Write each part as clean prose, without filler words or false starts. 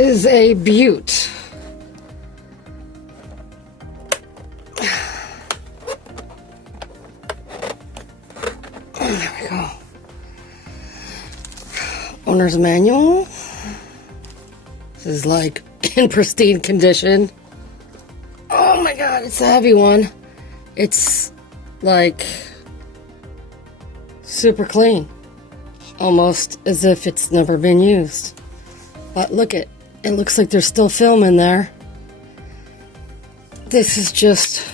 is a beaut. There we go. Owner's manual. This is like in pristine condition. Oh my god, it's a heavy one. It's like super clean. Almost as if it's never been used. But look it looks like there's still film in there. This is just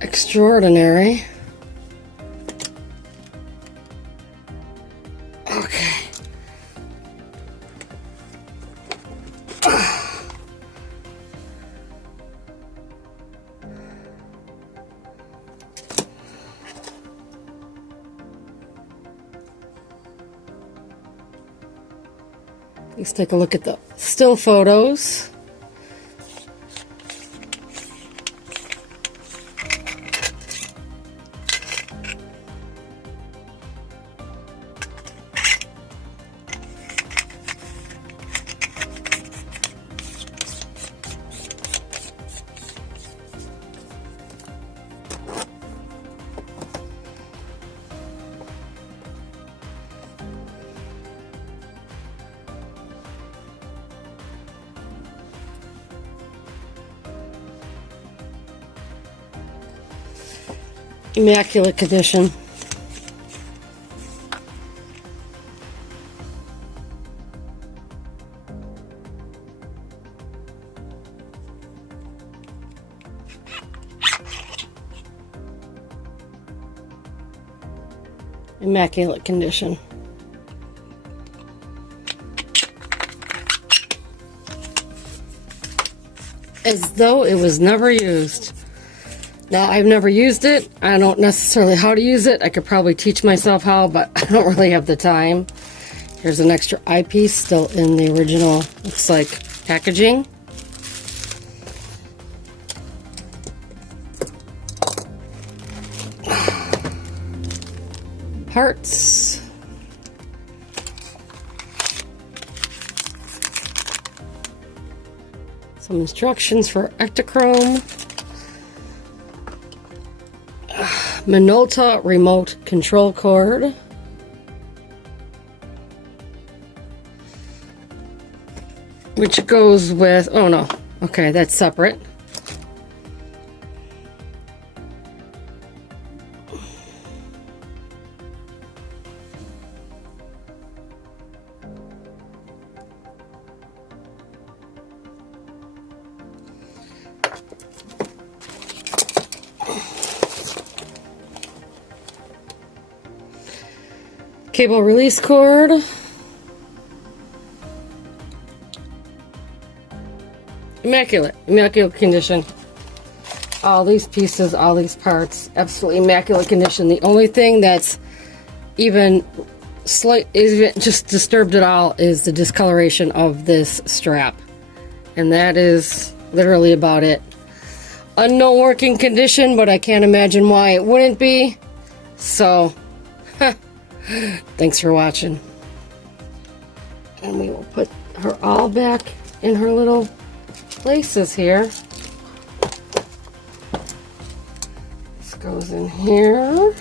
extraordinary. Okay. Let's take a look at the still photos. Immaculate condition. Immaculate condition. As though it was never used. Now, I've never used it. I don't necessarily how to use it. I could probably teach myself how, but I don't really have the time. Here's an extra eyepiece still in the original, looks like, packaging. Parts. Some instructions for Ektachrome. Minolta remote control cord. Which goes with, oh no, okay, that's separate. Cable release cord. Immaculate condition. All these pieces, all these parts, absolutely immaculate condition. The only thing that's even just disturbed at all is the discoloration of this strap. And that is literally about it. Unknown working condition, but I can't imagine why it wouldn't be. So, thanks for watching. And we will put her all back in her little places here. This goes in here.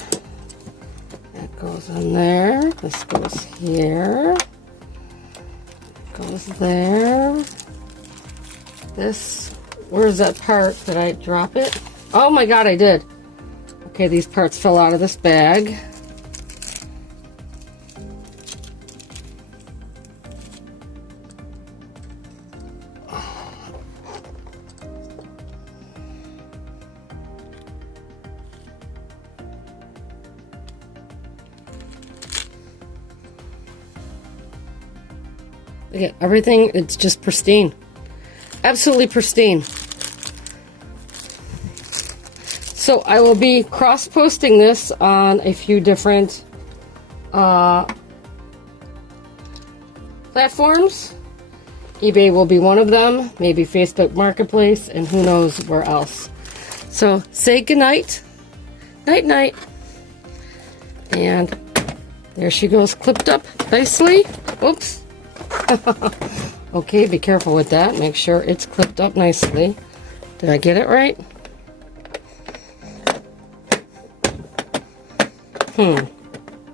That goes in there. This goes here. Goes there. This, where's that part? Did I drop it? Oh my god, I did. Okay, these parts fell out of this bag. Look at everything, it's just pristine. Absolutely pristine. So I will be cross-posting this on a few different platforms. eBay will be one of them, maybe Facebook Marketplace, and who knows where else. So say goodnight. Night night. And there she goes, clipped up nicely. Oops. Okay, be careful with that. Make sure it's clipped up nicely. Did I get it right?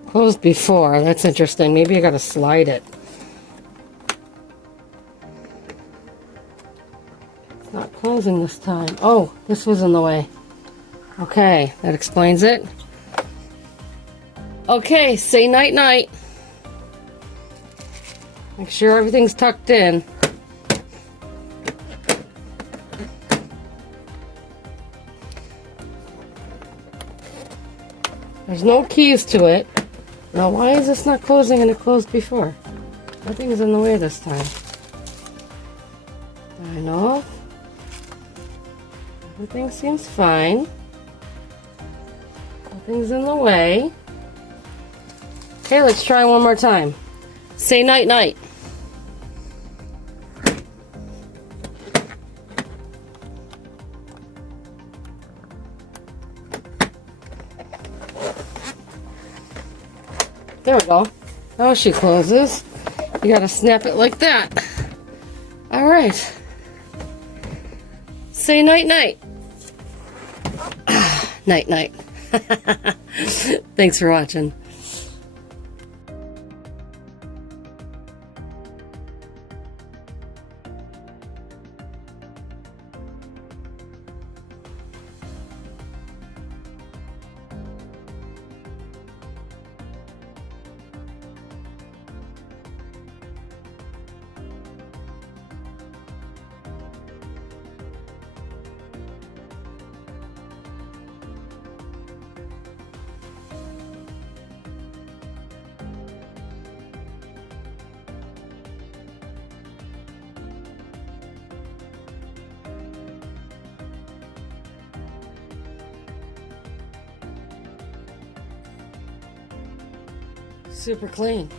Closed before. That's interesting. Maybe I gotta slide it. It's not closing this time. Oh, this was in the way. Okay, that explains it. Okay, say night-night. Make sure everything's tucked in. There's no keys to it. Now, why is this not closing and it closed before? Nothing's in the way this time. I know. Everything seems fine. Nothing's in the way. Okay, let's try one more time. Say night-night. There we go. Now she closes. You gotta snap it like that. All right. Say night-night. Night-night. Thanks for watching. Super clean.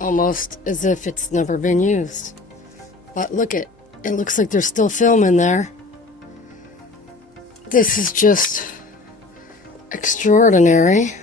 Almost as if it's never been used. But look it looks like there's still film in there. This is just extraordinary.